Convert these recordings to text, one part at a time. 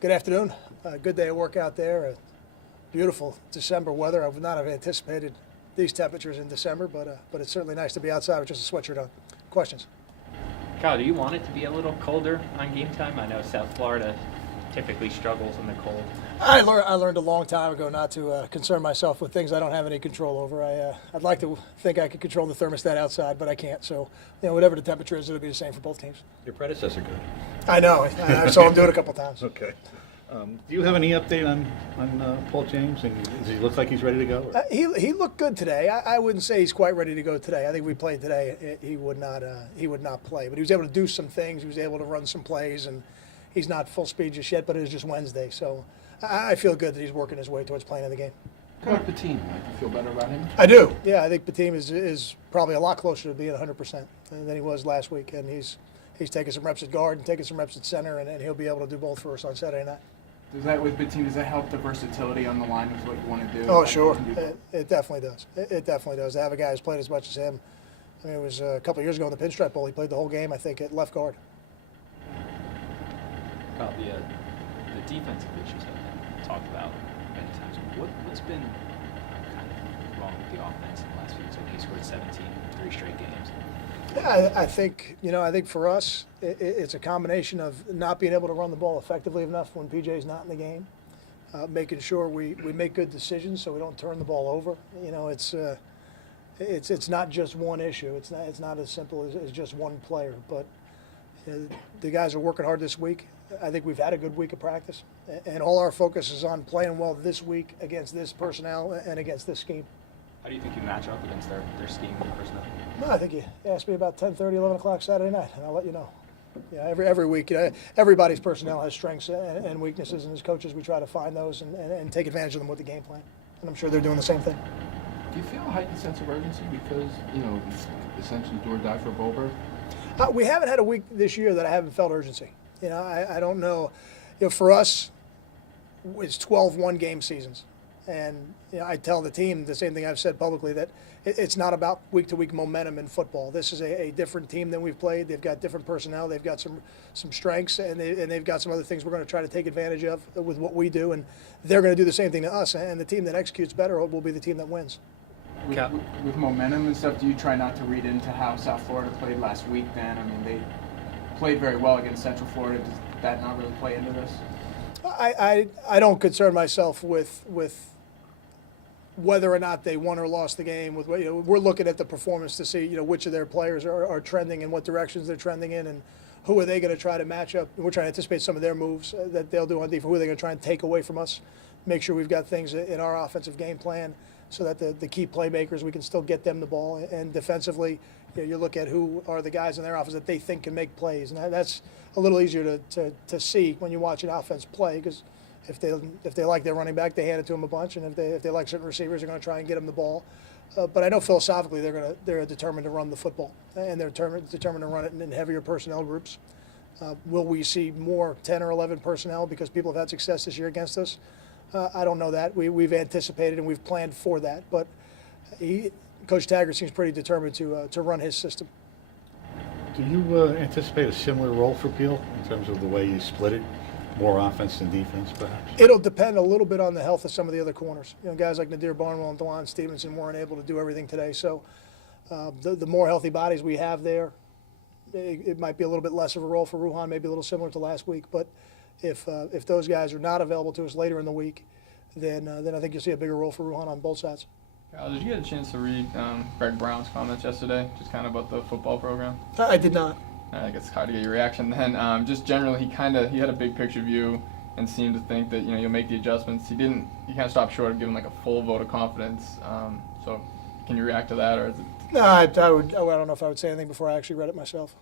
Good afternoon. Good day of work out there. Beautiful December weather. I would not have anticipated these temperatures in December, but it's certainly nice to be outside with just a sweatshirt on. Questions? Kyle, do you want it to be a little colder on game time? I know South Florida typically struggles in the cold. I learned a long time ago not to concern myself with things I don't have any control over. I'd like to think I could control the thermostat outside, but I can't. So, whatever the temperature is, it'll be the same for both teams. Your predecessor could. I know. I saw him do it a couple times. Okay. Do you have any update on Paul James? And does he look like he's ready to go? He looked good today. I wouldn't say he's quite ready to go today. I think we played today. He would not play, but he was able to do some things. He was able to run some plays, and he's not full speed just yet. But it was just Wednesday, so I feel good that he's working his way towards playing in the game. How about Patine? You feel better about him? I do. Yeah, I think Patine is probably a lot closer to being 100% than he was last week, and he's taking some reps at guard and taking some reps at center, and he'll be able to do both for us on Saturday night. Does that help the versatility on the line of what you want to do? Oh, sure. It definitely does. It definitely does. To have a guy who's played as much as him. I mean, it was a couple of years ago in the Pinstripe Bowl. He played the whole game, I think, at left guard. About the defensive issues that have been talked about many times. What's been kind of wrong with the offense in the last few weeks? I think he scored 17 in 3 straight games. Yeah, I think for us, it's a combination of not being able to run the ball effectively enough when PJ's not in the game, making sure we make good decisions so we don't turn the ball over. It's not just one issue. It's not as simple as just one player. But the guys are working hard this week. I think we've had a good week of practice, and all our focus is on playing well this week against this personnel and against this scheme. How do you think you match up against their scheme and personnel? No, I think you asked me about 10:30, 11 o'clock Saturday night, and I'll let you know. Yeah, every week, everybody's personnel has strengths and weaknesses, and as coaches, we try to find those and take advantage of them with the game plan. And I'm sure they're doing the same thing. Do you feel a heightened sense of urgency because, essentially do or die for a bowl berth? We haven't had a week this year that I haven't felt urgency. I don't know. For us, it's 12 one-game seasons. And I tell the team the same thing I've said publicly, that it's not about week-to-week momentum in football. This is a different team than we've played. They've got different personnel. They've got some strengths, and they've got some other things we're going to try to take advantage of with what we do. And they're going to do the same thing to us. And the team that executes better will be the team that wins. With momentum and stuff, do you try not to read into how South Florida played last week then? I mean, they played very well against Central Florida. Does that not really play into this? I don't concern myself with whether or not they won or lost the game. We're looking at the performance to see which of their players are trending and what directions they're trending in, and who are they going to try to match up. We're trying to anticipate some of their moves that they'll do on defense. Who are they going to try and take away from us? Make sure we've got things in our offensive game plan so that the key playmakers, we can still get them the ball. And defensively, you look at who are the guys in their offense that they think can make plays, and that's a little easier to see when you watch an offense play, because if they like their running back, they hand it to them a bunch, and if they like certain receivers, they're going to try and get them the ball. But I know philosophically they're determined to run the football, and they're determined to run it in heavier personnel groups. Will we see more 10 or 11 personnel because people have had success this year against us? I don't know that. We've anticipated and we've planned for that, but Coach Taggart seems pretty determined to run his system. Do you anticipate a similar role for Peel in terms of the way you split it? More offense than defense, perhaps? It'll depend a little bit on the health of some of the other corners. Guys like Nadir Barnwell and DeLon Stevenson weren't able to do everything today. So the more healthy bodies we have there, it might be a little bit less of a role for Ruhan, maybe a little similar to last week. But if those guys are not available to us later in the week, then I think you'll see a bigger role for Ruhan on both sides. Kyle, did you get a chance to read Greg Brown's comments yesterday, just kind of about the football program? I did not. I guess it's hard to get your reaction then. Just generally, he had a big picture view and seemed to think that you'll make the adjustments. He didn't. He kind of stopped short of giving like a full vote of confidence. So, can you react to that, or is it? No, I don't know if I would say anything before I actually read it myself.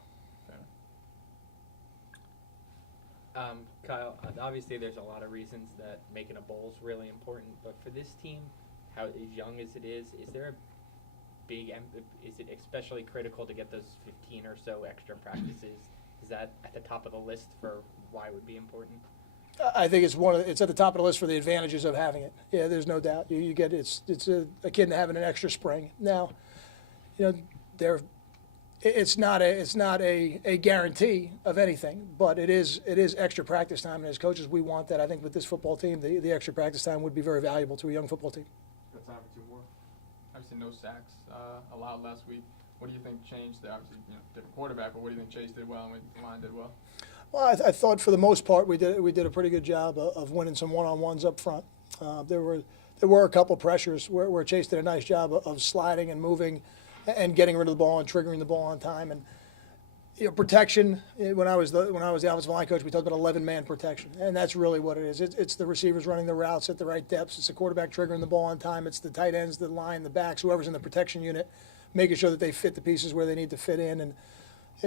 Kyle, obviously there's a lot of reasons that making a bowl is really important, but for this team, how as young as it is there a is it especially critical to get those 15 or so extra practices? Is that at the top of the list for why it would be important? I think it's at the top of the list for the advantages of having it. Yeah, there's no doubt. You get it's akin to having an extra spring. Now, they're it's not a guarantee of anything, but it is extra practice time. And as coaches, we want that. I think with this football team, the extra practice time would be very valuable to a young football team. Got time for two more. Obviously, no sacks allowed last week. What do you think changed there? Obviously, different quarterback, but what do you think Chase did well and what the line did well? Well, I thought for the most part we did a pretty good job of winning some one-on-ones up front. There were a couple pressures where Chase did a nice job of sliding and moving and getting rid of the ball and triggering the ball on time. And protection. When I was the offensive line coach, we talked about 11-man protection, and that's really what it is. It's the receivers running the routes at the right depths. It's the quarterback triggering the ball on time. It's the tight ends, the line, the backs, whoever's in the protection unit, making sure that they fit the pieces where they need to fit in. And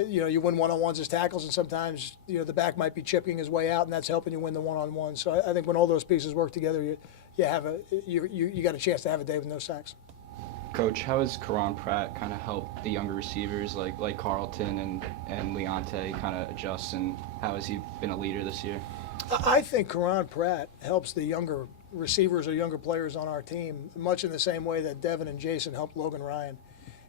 you win one-on-ones as tackles, and sometimes the back might be chipping his way out, and that's helping you win the one-on-one. So I think when all those pieces work together, you got a chance to have a day with no sacks. Coach, how has Karan Pratt kind of helped the younger receivers like Carlton and Leonte kind of adjust, and how has he been a leader this year? I think Karan Pratt helps the younger receivers or younger players on our team much in the same way that Devin and Jason helped Logan Ryan.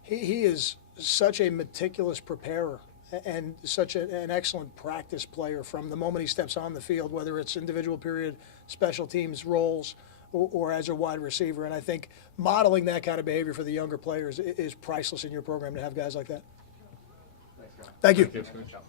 He is such a meticulous preparer and such an excellent practice player from the moment he steps on the field, whether it's individual period, special teams roles, or as a wide receiver. And I think modeling that kind of behavior for the younger players is priceless in your program to have guys like that. Thanks, Scott. Thank you. Thank you. Good job.